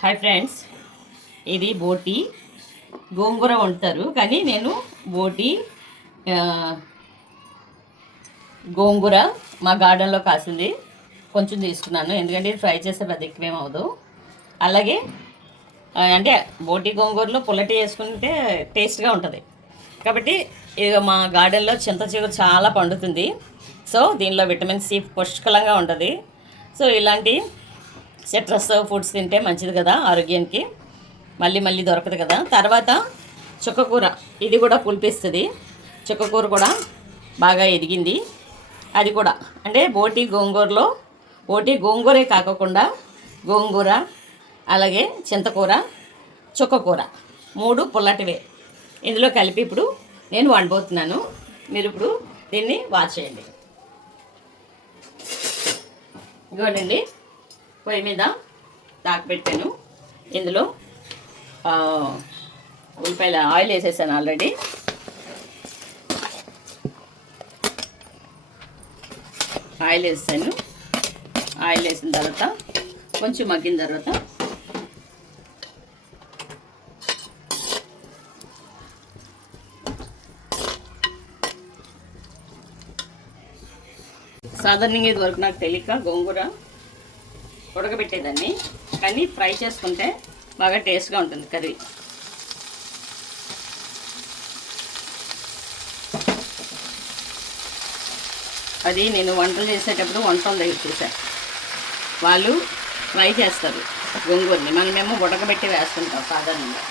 Hi friends, ఇది బోటి గోంగూర వండుతారు, కానీ నేను బోటి గోంగూర మా గార్డెన్లో కాసింది కొంచెం తీసుకున్నాను. ఎందుకంటే ఇది ఫ్రై చేస్తే పెద్ద ఎక్కువేం అవ్వదు. అలాగే అంటే బోటి గోంగూరలో పుల్లటి వేసుకుంటే టేస్ట్గా ఉంటుంది. కాబట్టి ఇది మా గార్డెన్లో చింత చిగురు చాలా పండుతుంది. సో దీనిలో విటమిన్ సి పుష్కలంగా ఉంటుంది. సో ఇలాంటి సిట్రస్ ఫుడ్స్ తింటే మంచిది కదా ఆరోగ్యానికి, మళ్ళీ మళ్ళీ దొరకదు కదా. తర్వాత చుక్కకూర, ఇది కూడా పులిపిస్తుంది. చుక్కకూర కూడా బాగా ఎదిగింది. అది కూడా అంటే బోటి గోంగూరలో బోటి గోంగూరే కాకుండా గోంగూర, అలాగే చింతకూర, చుక్కకూర 3 పుల్లటివే ఇందులో కలిపి ఇప్పుడు నేను వండబోతున్నాను. మీరు ఇప్పుడు దీన్ని వాచ్ చేయండి. ఇదిగోండి, పొయ్యి మీద పెట్టాను. ఇందులో ఉల్లిపాయల ఆయిల్ వేసేసాను ఆల్రెడీ. ఆయిల్ వేసాను. ఆయిల్ వేసిన తర్వాత కొంచెం మగ్గిన తర్వాత సాధారణంగా ఇది వరకు నాకు తెలియక గోంగూర ఉడకబెట్టేదాన్ని, కానీ ఫ్రై చేసుకుంటే బాగా టేస్ట్గా ఉంటుంది కర్రీ. అది నేను వంటలు చేసేటప్పుడు వంటలు దగ్గర చూసాను, వాళ్ళు ఫ్రై చేస్తారు గోంగూరని, మనమేమో ఉడకబెట్టి వేస్తుంటాం సాధారణంగా.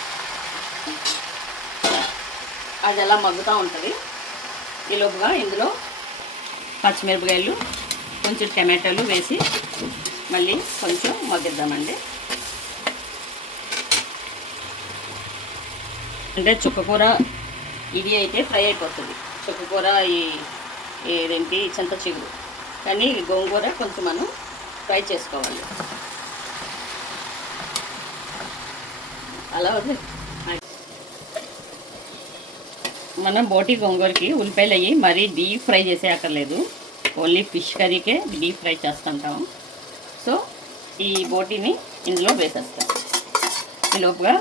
అది ఎలా మగ్గుతూ ఉంటుంది. ఈ లోపుగా ఇందులో పచ్చిమిరపకాయలు, కొంచెం టమాటాలు వేసి మళ్ళీ కొంచెం మగ్గిద్దామండి. అంటే చుక్కకూర ఇది అయితే ఫ్రై అయిపోతుంది. చుక్కకూర ఏదేంటి చింత చిగురు, కానీ గోంగూర కొంచెం మనం ఫ్రై చేసుకోవాలి. అలా మనం బోటి గోంగూరకి ఉల్లిపాయలు అయ్యి మరీ డీప్ ఫ్రై చేసే అక్కర్లేదు. ఓన్లీ ఫిష్ కర్రీకే డీప్ ఫ్రై చేస్తుంటాం. సో ఈ బోటిని ఇందులో వేసేస్తాం. ఈ లోపుగా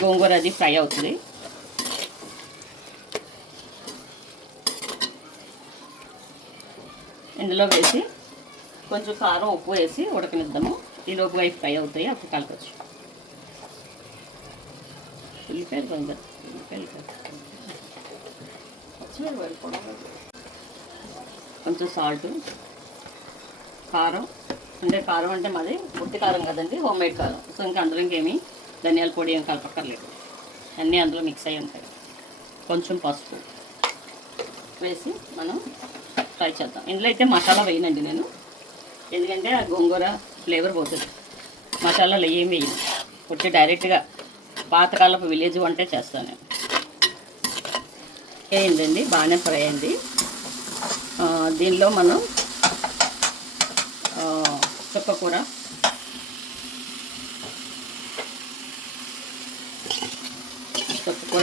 గోంగూర అది ఫ్రై అవుతుంది. ఇందులో వేసి కొంచెం కారం, ఉప్పు వేసి ఉడకనిద్దాము. ఈ లోపుగా అవి ఫ్రై అవుతాయి, అప్పుడు కలపచ్చు. ఉల్లిపాయలు గోంగూర, కొంచెం సాల్ట్, కారం. అంటే కారం అంటే మాది ఉత్తి కారం కదండి, హోమ్మేడ్ కారం. సో ఇంకా అందులో ఇంకేమీ ధనియాల పొడి ఏం కలపక్కర్లేదు, అన్నీ అందులో మిక్స్ అయ్యి ఉంటాయి. కొంచెం పసుపు వేసి మనం ఫ్రై చేద్దాం. ఇందులో అయితే మసాలా వేయనండి నేను, ఎందుకంటే ఆ గోంగూర ఫ్లేవర్ పోతుంది. మసాలాలు ఏం వేయను, వచ్చి డైరెక్ట్గా పాతకాలపు విలేజ్ వంటే చేస్తాను నేను. అయిందండి, బాగానే ఫ్రై అయింది. దీనిలో మనం చుక్కకూర,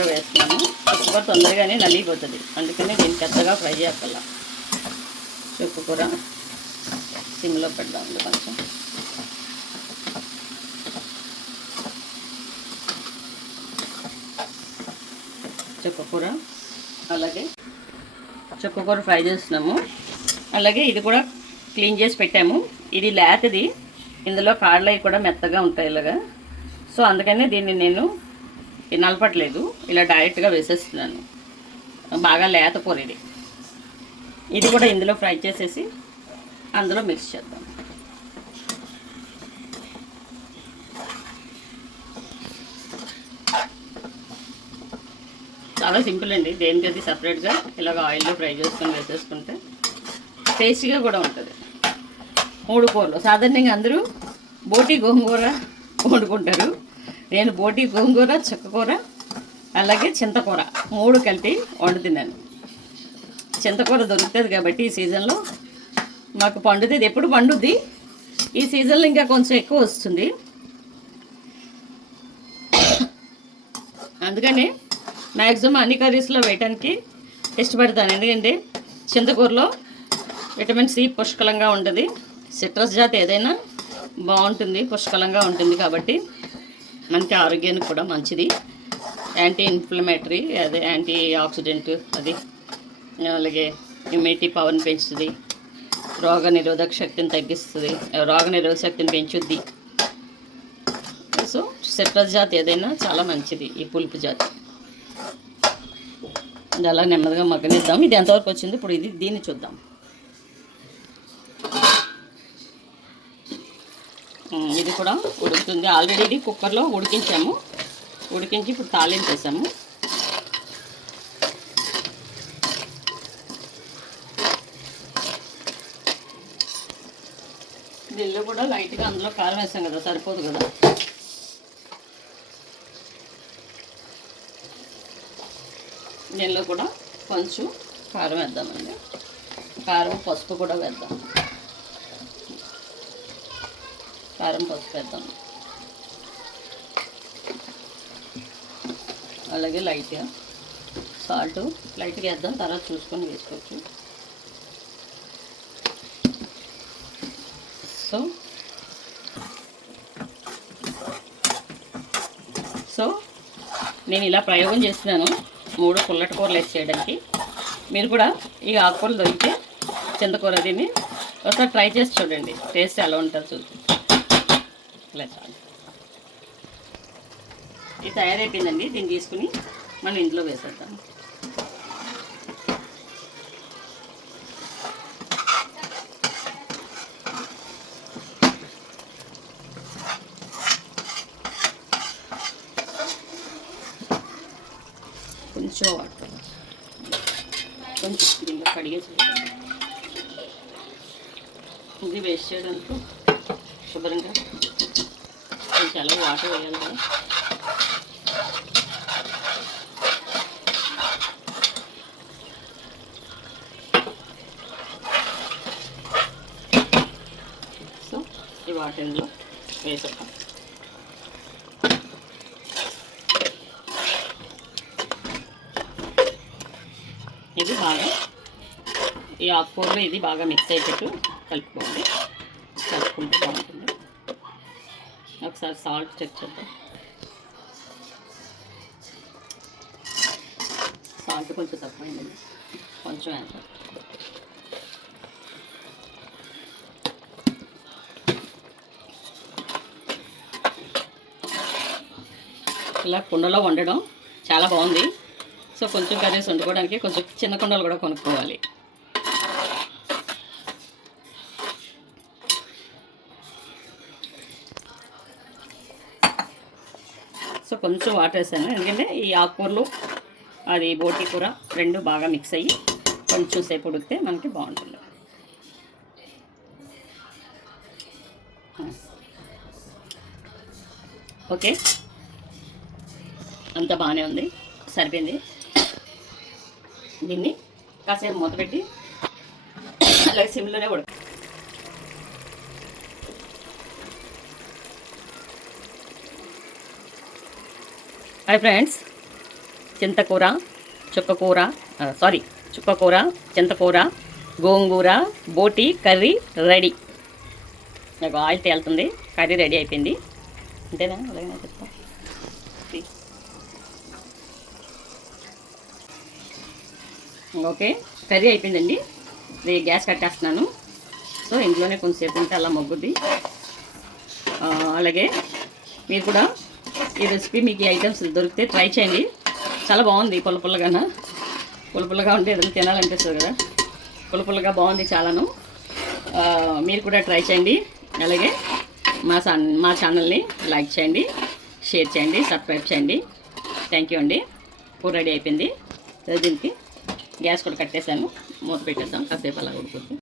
వేస్తున్నాము. చుక్కకూర తొందరగానే నలిగిపోతుంది, అందుకని దీన్ని పెద్దగా ఫ్రై చేయాలి. చుక్కకూర సిమ్లో పెడదామండి కొంచెం. చుక్కకూర, అలాగే చుక్కకూర ఫ్రై చేస్తున్నాము. అలాగే ఇది కూడా క్లీన్ చేసి పెట్టాము. ఇది లేతది, ఇందులో కాడలు అవి కూడా మెత్తగా ఉంటాయి ఇలాగా. సో అందుకనే దీన్ని నేను నలపట్లేదు, ఇలా డైరెక్ట్గా వేసేస్తున్నాను. బాగా లేత కూర ఇది. ఇది కూడా ఇందులో ఫ్రై చేసేసి అందులో మిక్స్ చేద్దాం. చాలా సింపుల్ అండి, దేనికది సపరేట్గా ఇలాగ ఆయిల్లో ఫ్రై చేసుకొని వేసేసుకుంటే టేస్టీగా కూడా ఉంటుంది. 3 కూరలు సాధారణంగా అందరూ బోటి గోంగూర వండుకుంటారు. నేను బోటి గోంగూర, చుక్కకూర, అలాగే చింతకూర 3 కలిపి వండుతున్నాను. చింతకూర దొరుకుతుంది కాబట్టి ఈ సీజన్లో మాకు పండుతుంది. ఎప్పుడు పండుద్ది, ఈ సీజన్లో ఇంకా కొంచెం ఎక్కువ వస్తుంది. అందుకని మ్యాక్సిమం అన్ని కర్రీస్లో వేయటానికి ఇష్టపడతాను. ఎందుకంటే చింతకూరలో విటమిన్ సి పుష్కలంగా ఉంటుంది. సిట్రస్ జాతి ఏదైనా బాగుంటుంది, పుష్కలంగా ఉంటుంది కాబట్టి మనకి ఆరోగ్యానికి కూడా మంచిది. యాంటీ ఇన్ఫ్లమేటరీ, అదే యాంటీ ఆక్సిడెంట్ అది, అలాగే ఇమ్యూనిటీ పవర్ని పెంచుతుంది, రోగ నిరోధక శక్తిని తగ్గిస్తుంది, రోగ నిరోధక శక్తిని పెంచుద్ది. సో సిట్రస్ జాతి ఏదైనా చాలా మంచిది. ఈ పులుపు జాతి ఇది అలా నెమ్మదిగా మగ్గనిద్దాం. ఇది ఎంతవరకు వచ్చింది ఇప్పుడు దీన్ని చూద్దాం. ఇది కూడా ఉడుకుతుంది. ఆల్రెడీ ఇది కుక్కర్లో ఉడికించాము. ఉడికించి ఇప్పుడు తాలింపేసాము. దీనిలో కూడా లైట్గా అందులో కారం వేసాం కదా, సరిపోదు కదా. దీనిలో కూడా కొంచెం కారం వేద్దామండి. కారం పసుపు కూడా వేద్దాం. కారం పసుపు వేద్దాం. అలాగే లైట్గా సాల్ట్ లైట్గా వేద్దాం, తర్వాత చూసుకొని వేసుకోవచ్చు. సో నేను ఇలా ప్రయోగం చేస్తున్నాను 3 పుల్లటి కూరలు వేసి చేయడానికి. మీరు కూడా ఈ ఆకుకూరలు దొరికితే చింతకూర దీన్ని ఒకసారి ట్రై చేసి చూడండి, టేస్ట్ ఎలా ఉంటుందో చూసి. ఇలా చాలు. ఇది తయారైపోయిందండి. దీన్ని తీసుకుని మనం ఇంట్లో వేసేద్దాం. కొంచెం వాటర్, కొంచెం దీనిలో కడిగేసి ఇది వేస్ట్ చేయడానికి శుభ్రంగా కొంచెం అలా వాటర్ వేయాలి కదా. సో ఈ వాటర్లో వేసేద్దాం. ఇది బాగా ఈ ఆకుకూరలో ఇది బాగా మిక్స్ అయ్యేటట్టు కలుపుకోండి. కలుపుకుంటే బాగుంటుంది. ఒకసారి సాల్ట్ చెక్ చేద్దాం. సాల్ట్ కొంచెం తక్కువైందండి, కొంచెం ఎంత. ఇలా కుండలో వండడం చాలా బాగుంది. సో కొంచెం కర్రీస్ వండుకోవడానికి కొంచెం చిన్న కుండలు కూడా కొనుక్కోవాలి. సో కొంచెం వాటర్ వేసాను, ఎందుకంటే ఈ ఆకుకూరలు అది బోటి కూర రెండు బాగా మిక్స్ అయ్యి కొంచెం సేపు ఉడికితే మనకి బాగుంటుంది. ఓకే, అంతా బాగానే ఉంది, సరిపోయింది. దీన్ని కాసేపు మూత పెట్టి అలాగే సిమ్లోనే ఉడక. హాయ్ ఫ్రెండ్స్, చింతకూర చుక్కకూర చింతకూర గోంగూర బోటి కర్రీ రెడీ. నాకు ఆయిల్ తేలుతుంది, కర్రీ రెడీ అయిపోయింది. అంతేనా? అలాగే చెప్తా. ఓకే, కర్రీ అయిపోయిందండి. ఇది గ్యాస్ కట్టేస్తున్నాను. సో ఇంట్లోనే కొంచెంసేపు ఉంటే అలా మొగ్గుద్ది. అలాగే మీరు కూడా ఈ రెసిపీ మీకు ఈ ఐటమ్స్ దొరికితే ట్రై చేయండి. చాలా బాగుంది. పుల్లపుల్లగా ఉంటే ఏదైనా తినాలనిపిస్తుంది కదా. పుల్లపుల్లగా బాగుంది చాలాను. మీరు కూడా ట్రై చేయండి. అలాగే మా ఛానల్ని లైక్ చేయండి, షేర్ చేయండి, సబ్స్క్రైబ్ చేయండి. థ్యాంక్ యూ అండి. కూర రెడీ అయిపోయింది. దీనికి గ్యాస్ కూడా కట్టేసాను. మూత పెట్టేద్దాం, కాసేపు అలా ఉడుకుతుంది.